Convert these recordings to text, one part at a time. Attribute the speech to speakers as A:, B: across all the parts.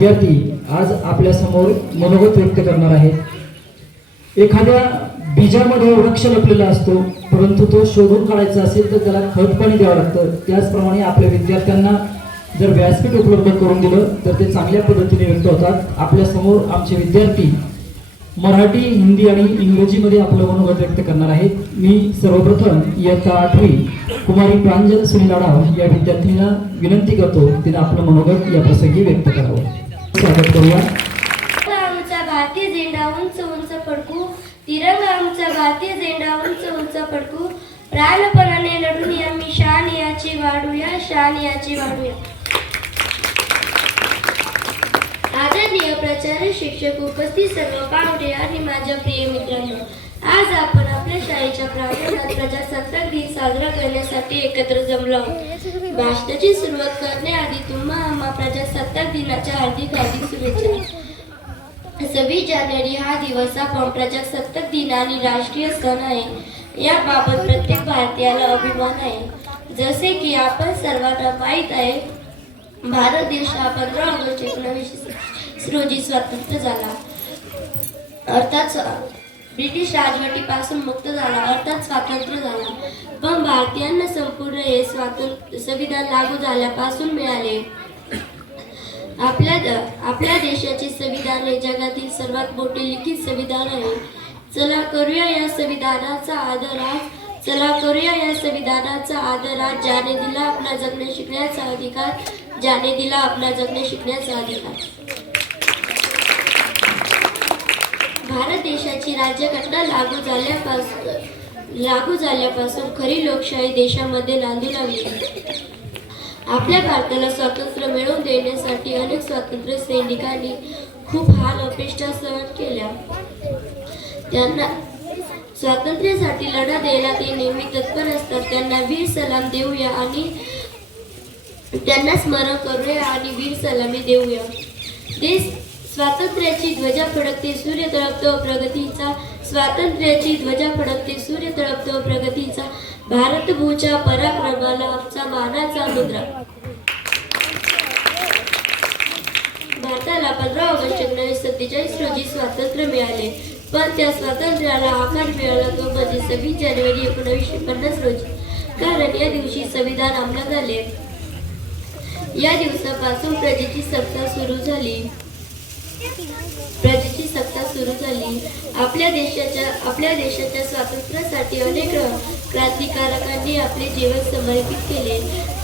A: विद्यार्थी आज आपल्यासमोर मनोगत व्यक्त करणार आहेत. एखाद्या बीजामध्ये वृक्ष लपलेला असतो परंतु तो शोधून काढायचा असेल तर त्याला खत पाणी द्यावं लागतं. त्याचप्रमाणे आपल्या विद्यार्थ्यांना जर व्यासपीठ उपलब्ध करून दिलं तर ते चांगल्या पद्धतीने व्यक्त होतात. आपल्यासमोर आमचे विद्यार्थी मराठी हिंदी आणि इंग्रजीमध्ये आपलं मनोगत व्यक्त करणार आहेत. मी सर्वप्रथम इयत्ता आठवी कुमारी प्रांजल सुनील आढाव या विद्यार्थिनीला विनंती करतो तिने आपलं मनोगत या प्रसंगी व्यक्त करावं. स्वागत करूया
B: आमचा भारतीय झेंडा उंच उंच फडकू. तिरंगा आमचा भारतीय झेंडा उंच उंच फडकू. प्राणपणाने लढून आम्ही शान याची वाढूया शान याची वाढूया. आदरणीय प्राचार्य शिक्षक उपस्थित सर्व पाहुणे आणि माझ्या प्रिय मित्रांनो आज आपण आपल्या शाळेच्या प्रांगणात प्रजासत्ताक साजरा करण्यासाठी एकत्र जमलो आहोत. भाषणाची सुरुवात करण्याआधी तुम्हा आम्हा प्रजासत्ताक दिनाच्या हार्दिक हार्दिक शुभेच्छा. सव्वीस जानेवारी हा दिवस आपण प्रजासत्ताक दिन आणि राष्ट्रीय सण आहे. याबाबत प्रत्येक भारतीयाला अभिमान आहे. जसे की आपण सर्वांना माहीत आहे भारत देश हा पंधरा ऑगस्ट एकोणीसशे रोजी स्वतंत्र झाला. अर्थात ब्रिटिश राजवटीपासून मुक्त झाला अर्थात स्वातंत्र्य झाला. पण भारतीयांना संपूर्ण हे स्वातंत्र्य संविधान लागू झाल्यापासून मिळाले. आपल्या आपल्या देशाचे संविधान हे जगातील सर्वात मोठे लिखित संविधान आहे. चला करूया या संविधानाचा आदर आज. चला करूया या संविधानाचा आदर आज. ज्याने दिला आपला जगणे शिकण्याचा अधिकार ज्याने दिला आपला जगणे शिकण्याचा अधिकार. भारत देशाची राज्यघटना लागू झाल्यापासून लागू झाल्यापासून खरी लोकशाही देशामध्ये नांदू लागली. आपल्या भारताला स्वातंत्र्य मिळवून देण्यासाठी अनेक स्वातंत्र्य सैनिकांनी खूप हाल अपेक्षा सहन केल्या. त्यांना स्वातंत्र्यासाठी लढा द्यायला ते नेहमी तत्पर असतात. त्यांना वीर सलाम देऊया आणि त्यांना स्मरण करूया आणि वीर सलामी देऊया. देश स्वातंत्र्याची ध्वजा फडकते सूर्य तळपतो प्रगतीचा. स्वातंत्र्याची ध्वजा फडकते सूर्य तळपतो प्रगतीचा. भारत भूच्या पराक्रमाला आमचा मानाचा मुद्रा. भारताला पंधरा ऑगस्ट एकोणीसशे सत्तेचाळीस रोजी स्वातंत्र्य मिळाले. पण त्या स्वातंत्र्याला आकार मिळाला तो म्हणजे सव्वीस जानेवारी एकोणीसशे पन्नास रोजी. कारण या दिवशी संविधान अंमलात आले. या दिवसापासून प्रजेची सत्ता सुरू झाली. प्रजेची सत्ता सुरू झाली. आपल्या देशाच्या आपल्या देशाच्या स्वातंत्र्यासाठी अनेक क्रांतिकारकांनी आपले जीवन समर्पित केले.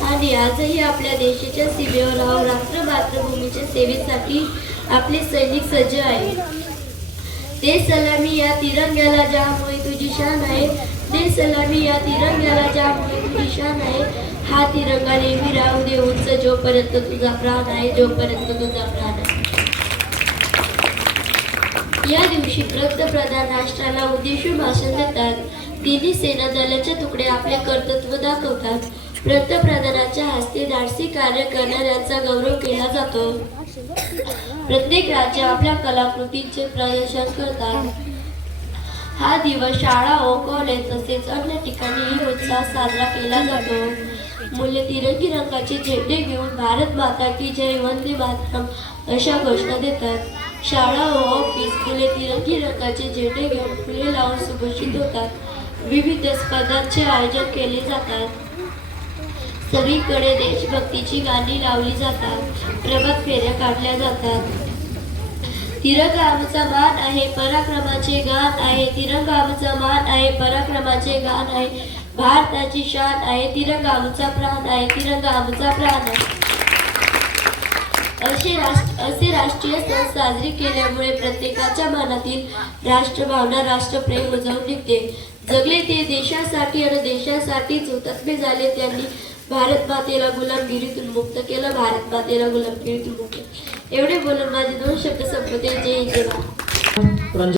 B: आणि आजही आपल्या देशाच्या सीमेवर रात्र मातृभूमीच्या सेवेसाठी आपले सैनिक सज्ज आहे दे सलामी या तिरंग्याला ज्यामुळे तुझी शान आहे. दे सलामी या तिरंग्याला ज्यामुळे तुझी शान आहे. हा तिरंगा नेहमी राहू दे उंच जोपर्यंत तुझा प्राण आहे जोपर्यंत तुझा प्राण आहे. या दिवशी पंतप्रधान राष्ट्राला उद्देशून भाषण देतात. तिन्ही सेना दलाचे तुकडे आपले कर्तृत्व दाखवतात. पंतप्रधानाच्या हस्ते धाडसी कार्य करणाऱ्यांचा गौरव केला जातो. प्रत्येक राज्य आपल्या कलाकृतीचे प्रदर्शन करतात. हा दिवस शाळा व कॉलेज तसेच अन्य ठिकाणीही उत्साह साजरा केला जातो. मुले तिरंगी रंगाचे झेंडे घेऊन भारत माता की जय वंदे मातरम अशा घोषणा देतात. शाळा हो, व ऑफिस मुले तिरंगी रंगाचे झेंडे घेऊन फुले लावून सुभूषित होतात. विविध स्पर्धांचे आयोजन केले जातात. सगळीकडे देशभक्तीची गाणी लावली जातात. प्रभात फेऱ्या काढल्या जातात. तिरंगा आमचा मान आहे पराक्रमाचे गान आहे. तिरंगा आमचा मान आहे पराक्रमाचे गान आहे. भारताची शान आहे तिरंगा आमचा प्राण आहे तिरंगा आमचा प्राण आहे. असे राष्ट्र असे राष्ट्रीय सण साजरे केल्यामुळे प्रत्येकाच्या मनातील राष्ट्रभावना राष्ट्रप्रेम उजवून निघते. जगले ते देशासाठी आणि देशासाठीच हुतात्मे झाले त्यांनी भारत मातेला गुलामगिरीतून मुक्त केलं भारत मातेला गुलामगिरीतून मुक्त एवढे बोलून माझे दोन शब्द संपते जय जय